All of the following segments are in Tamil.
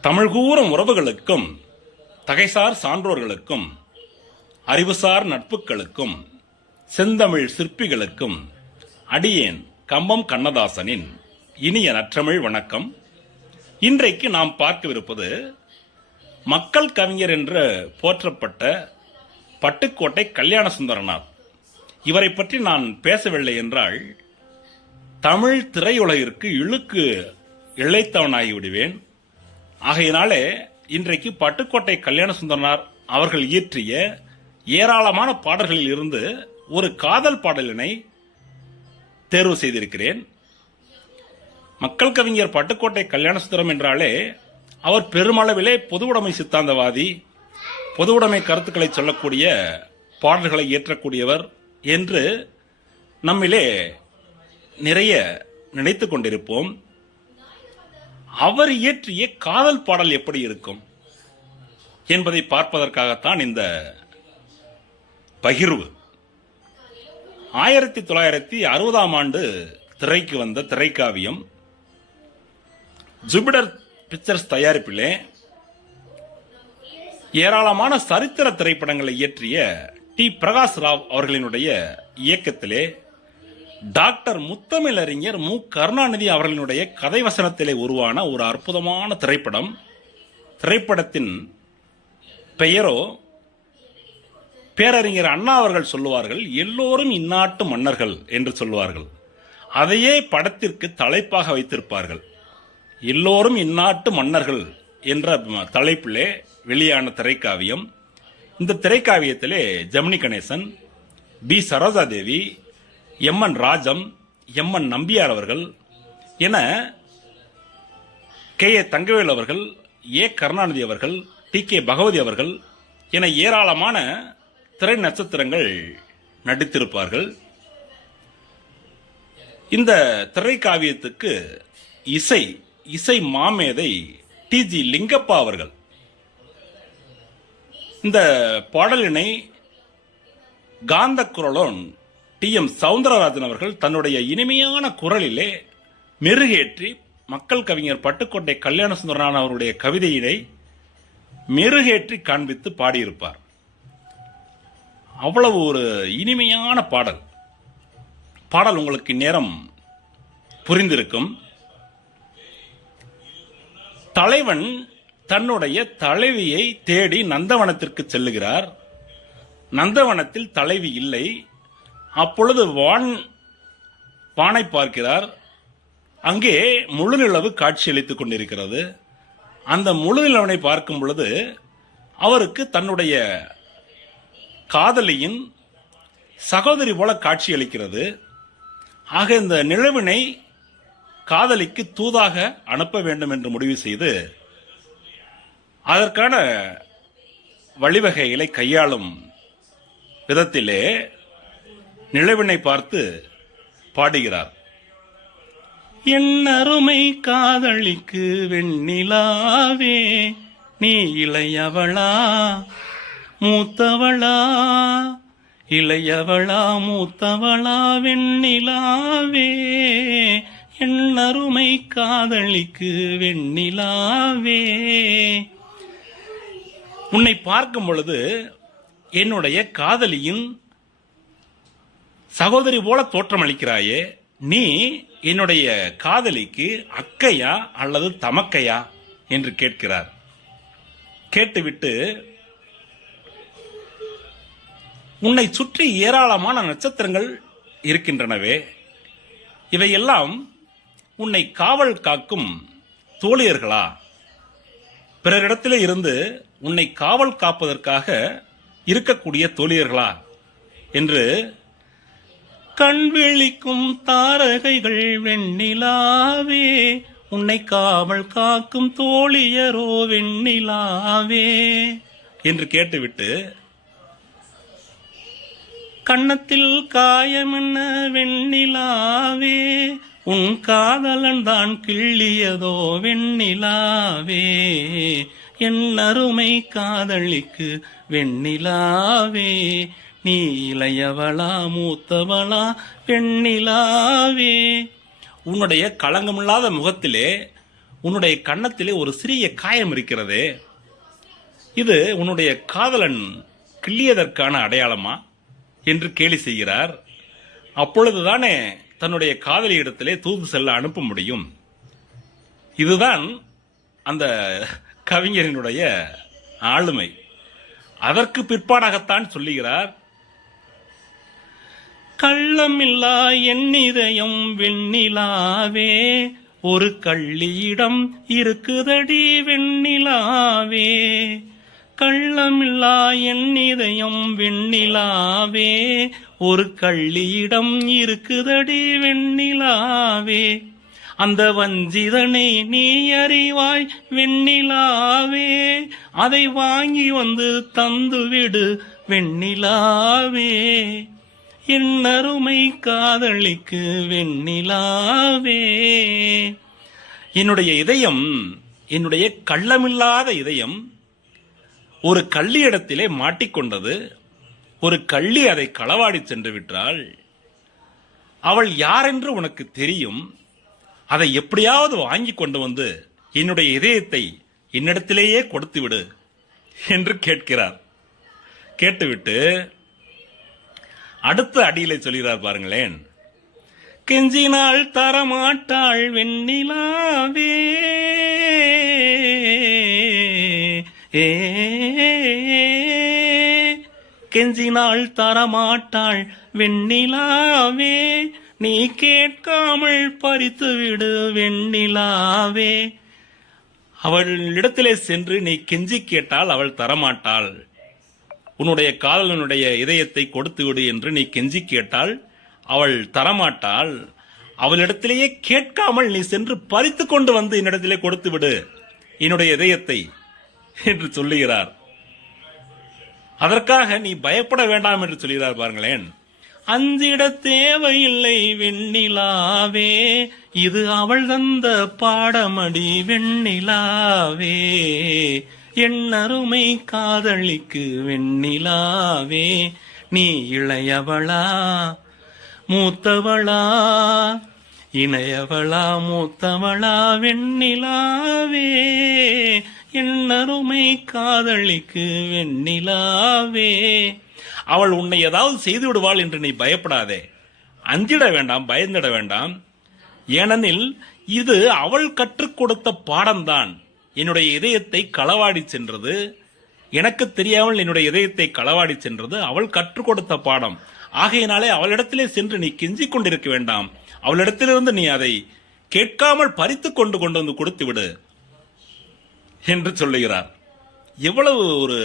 தமிழ் கூறும் உறவுகளுக்கும் தகைசார் சான்றோர்களுக்கும் அறிவுசார் நட்புகளுக்கும் செந்தமிழ் சிற்பிகளுக்கும் அடியேன் கம்பம் கண்ணதாசனின் இனிய நற்றமிழ் வணக்கம். இன்றைக்கு நாம் பார்க்கவிருப்பது மக்கள் கவிஞர் என்று போற்றப்பட்ட பட்டுக்கோட்டை கல்யாண சுந்தரனார். இவரை பற்றி நான் பேசவில்லை என்றால் தமிழ் திரையுலகிற்கு இழுக்கு இழைத்தவனாகி விடுவேன் ஆகையினாலே இன்றைக்கு பட்டுக்கோட்டை கல்யாண சுந்தரனார் அவர்கள் இயற்றிய ஏராளமான பாடல்களில் இருந்து ஒரு காதல் பாடலினை தேர்வு செய்திருக்கிறேன். மக்கள் கவிஞர் பட்டுக்கோட்டை கல்யாண சுந்தரம் என்றாலே அவர் பெருமளவிலே பொது உடைமை சித்தாந்தவாதி பொது உடைமை கருத்துக்களை சொல்லக்கூடிய பாடல்களை இயற்றக்கூடியவர் என்று நம்மிலே நிறைய நினைத்து கொண்டிருப்போம். அவர் இயற்றிய காதல் பாடல் எப்படி இருக்கும் என்பதை பார்ப்பதற்காகத்தான் இந்த பகிர்வு. ஆயிரத்தி தொள்ளாயிரத்தி அறுபதாம் ஆண்டு திரைக்கு வந்த திரைக்காவியம் ஜூபிடர் பிக்சர்ஸ் தயாரிப்பிலே ஏராளமான சரித்திர திரைப்படங்களை இயற்றிய டி. பிரகாஷ் ராவ் அவர்களினுடைய இயக்கத்திலே டாக்டர் முத்தமிழறிஞர் மு. கருணாநிதி அவர்களினுடைய கதை வசனத்திலே உருவான ஒரு அற்புதமான திரைப்படம். திரைப்படத்தின் பெயரோ பேரறிஞர் அண்ணா அவர்கள் சொல்லுவார்கள் எல்லோரும் இந்நாட்டு மன்னர்கள் என்று சொல்லுவார்கள். அதையே படத்திற்கு தலைப்பாக வைத்திருப்பார்கள். எல்லோரும் இந்நாட்டு மன்னர்கள் என்ற தலைப்பிலே வெளியான திரைக்காவியம். இந்த திரைக்காவியத்திலே Gemini Ganesan B Sarojadevi M N Rajam M N Nambiar அவர்கள் என கே ஏ தங்கவேல் அவர்கள் ஏ கருணாநிதி அவர்கள் டி கே பகவதி அவர்கள் என ஏராளமான திரை நட்சத்திரங்கள் நடித்திருப்பார்கள். இந்த திரைக்காவியத்துக்கு இசை இசை மாமேதை டி ஜி லிங்கப்பா அவர்கள். இந்த பாடலினை காந்த குரலோன் டி. எம். சவுந்தரராஜன் அவர்கள் தன்னுடைய இனிமையான குரலிலே மெருகேற்றி மக்கள் கவிஞர் பட்டுக்கோட்டை கல்யாணசுந்தரனான அவருடைய கவிதையினை மெருகேற்றி காண்பித்து பாடியிருப்பார். அவ்வளவு ஒரு இனிமையான பாடல். பாடல் உங்களுக்கு நேரம் புரிந்திருக்கும். தலைவன் தன்னுடைய தலைவியை தேடி நந்தவனத்திற்கு செல்லுகிறார். நந்தவனத்தில் தலைவி இல்லை. அப்பொழுது வான் வானை பார்க்கிறார். அங்கே முழு நிலவு காட்சியளித்துக் கொண்டிருக்கிறது. அந்த முழு நிலவனை பார்க்கும் பொழுது அவருக்கு தன்னுடைய காதலியின் சகோதரி போல காட்சியளிக்கிறது ஆக இந்த நிலவினை காதலிக்கு தூதாக அனுப்ப வேண்டும் என்று முடிவு செய்து அதற்கான வழிவகைகளை கையாளும் விதத்திலே நிலவினை பார்த்து பாடுகிறார். என் அருமை காதலிக்கு வெண்ணிலாவே நீ இளையவளா மூத்தவளா இளையவளா மூத்தவளா வெண்ணிலாவே. என் அருமை காதலிக்கு வெண்ணிலாவே. உன்னை பார்க்கும் பொழுது என்னுடைய காதலியின் சகோதரி போல தோற்றமளிக்கிறாயே நீ என்னுடைய காதலிக்கு அக்கையா அல்லது தமக்கையா என்று கேட்கிறார். கேட்டுவிட்டு உன்னை சுற்றி ஏராளமான நட்சத்திரங்கள் இருக்கின்றனவே இவையெல்லாம் உன்னை காவல் காக்கும் தோழியர்களா? பிறரிடத்திலே இருந்து உன்னை காவல் காப்பதற்காக இருக்கக்கூடிய தோழியர்களா? என்று கண் விழிக்கும் தாரகைகள் வெண்ணிலாவே உன்னை காவல் காக்கும் தோழியரோ வெண்ணிலாவே. என்று கேட்டுவிட்டு கன்னத்தில் காயமென்ன வெண்ணிலாவே உன் காதலன் தான் கிள்ளியதோ வெண்ணிலாவே. என் அருமை காதலிக்கு வெண்ணிலாவே நீ இளையவளா மூத்தவளா பெண்ணிலாவே. உன்னுடைய களங்கமில்லாத முகத்திலே உன்னுடைய கன்னத்திலே ஒரு சிறிய காயம் இருக்கிறது. இது உன்னுடைய காதலன் கிள்ளியதற்கான அடையாளமா? என்று கேலி செய்கிறார். அப்பொழுதுதானே தன்னுடைய காதலியிடத்திலே தூது செல்ல அனுப்ப முடியும். இதுதான் அந்த கவிஞரினுடைய ஆளுமை. அதற்கு பிற்பாடாகத்தான் சொல்லுகிறார் கள்ளமில்லா என் வெண்ணிலாவே. ஒரு கள்ளியிடம் இருக்குதடி வெண்ணிலாவே. கள்ளமில்லா என் வெண்ணிலாவே. ஒரு கள்ளியிடம் இருக்குதடி வெண்ணிலாவே. அந்த வஞ்சிதனை நீ அறிவாய் வெண்ணிலாவே. அதை வாங்கி வந்து தந்துவிடு வெண்ணிலாவே. என் அருமை காதலிக்கு வெண்ணிலாவே. என்னுடைய இதயம் என்னுடைய கள்ளமில்லாத இதயம் ஒரு கள்ளியிடத்திலே மாட்டிக்கொண்டது. ஒரு கள்ளி அதை களவாடி சென்று விட்டாள். அவள் யாரென்று உனக்கு தெரியும். அதை எப்படியாவது வாங்கி கொண்டு வந்து என்னுடைய இதயத்தை என்னிடத்திலேயே கொடுத்து விடு என்று கேட்கிறார். கேட்டுவிட்டு அடுத்த அடியில சொல்கிறார் பாருங்களேன். கெஞ்சினாள் தரமாட்டாள் வெண்ணிலாவே. ஏ கெஞ்சினாள் தரமாட்டாள் வெண்ணிலாவே. நீ கேட்காமல் பறித்து விடு வெண்ணிலாவே. அவள் இடத்திலே சென்று நீ கெஞ்சி கேட்டால் அவள் தரமாட்டாள். உன்னுடைய காதலனுடைய இதயத்தை கொடுத்து விடு என்று நீ கெஞ்சி கேட்டால் அவள் தரமாட்டாள். அவளிடத்திலேயே கேட்காமல் நீ சென்று பறித்து கொண்டு வந்து என்னிடத்திலே கொடுத்து விடு என்னுடைய இதயத்தை என்று சொல்லுகிறார். அதற்காக நீ பயப்பட வேண்டாம் என்று சொல்கிறார் பாருங்களேன். அஞ்சிட தேவையில்லை வெண்ணிலாவே இது அவள் தந்த பாடமடி வெண்ணிலாவே. என் அருமை காதலிக்கு வெண்ணிலாவே நீ இளையவளா மூத்தவளா இணையவளா மூத்தவளா வெண்ணிலாவே. என் அருமை காதலிக்கு வெண்ணிலாவே. அவள் உன்னை ஏதாவது செய்து விடுவாள் என்று நீ பயப்படாதே. அஞ்சிட வேண்டாம் பயந்திட வேண்டாம். ஏனெனில் இது அவள் கற்றுக் கொடுத்த பாடம்தான். என்னுடைய இதயத்தை களவாடி சென்றது. எனக்கு தெரியாமல் என்னுடைய இதயத்தை களவாடி சென்றது. அவள் கற்றுக் கொடுத்த பாடம். ஆகையினாலே அவளிடத்திலே சென்று நீ கெஞ்சி கொண்டிருக்க வேண்டாம். அவளிடத்திலிருந்து நீ அதை கேட்காமல் பறித்து கொண்டு கொண்டு வந்து கொடுத்து விடு என்று சொல்லுகிறார். எவ்வளவு ஒரு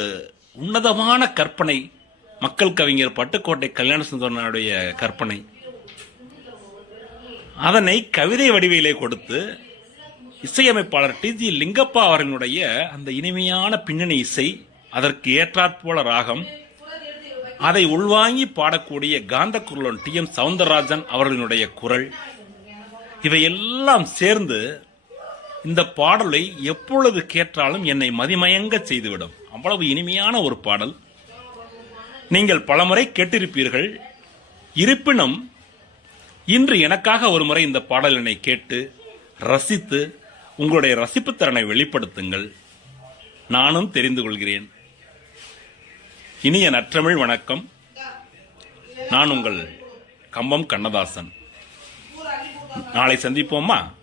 உன்னதமான கற்பனை. மக்கள் கவிஞர் பட்டுக்கோட்டை கல்யாண சுந்தரனுடைய கற்பனை. அதனை கவிதை வடிவிலே கொடுத்து இசையமைப்பாளர் டி ஜி லிங்கப்பா அவர்களுடைய அந்த இனிமையான பின்னணி இசை அதற்கு ஏற்றாற்போல ராகம் அதை உள்வாங்கி பாடக்கூடிய காந்த குரலன் டி எம் சவுந்தரராஜன் அவர்களுடைய குரல் இவையெல்லாம் சேர்ந்து இந்த பாடலை எப்பொழுது கேட்டாலும் என்னை மதிமயங்க செய்துவிடும். அவ்வளவு இனிமையான ஒரு பாடல். நீங்கள் பலமுறை கேட்டிருப்பீர்கள். இருப்பினும் இன்று எனக்காக ஒரு முறை இந்த பாடலினை கேட்டு ரசித்து உங்களுடைய ரசிப்புத்திறனை வெளிப்படுத்துங்கள். நானும் தெரிந்து கொள்கிறேன். இனிய நற்றமிழ் வணக்கம். நான் உங்கள் கம்பம் கண்ணதாசன். நாளை சந்திப்போமா?